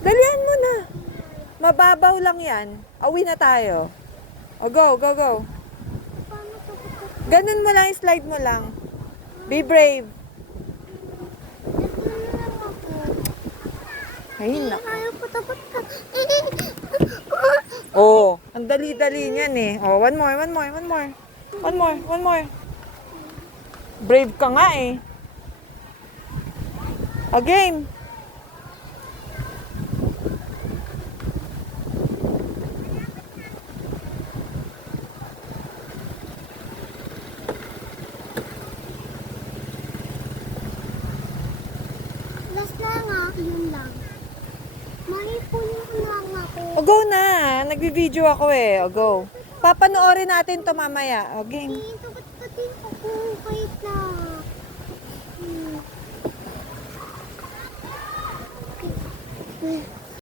Dalian mo na. Mababaw lang yan. Awi na tayo. O, go, go, go. Paano to? Ganun mo lang, slide mo lang. Be brave. Ito na lang ako. Ay, naku. Ayaw ko tapos ka. Oh, ang dali-dali niyan eh. Oh, one more, one more, one more. One more, one more. Brave ka nga eh. O, game. Last na nga. Yun lang. Mahipon lang ako. O, go na. Nagbi-video ako eh. O, go. Papanoorin natin to mamaya. O, game. Takot pa din ako. Kahit na. Hmm.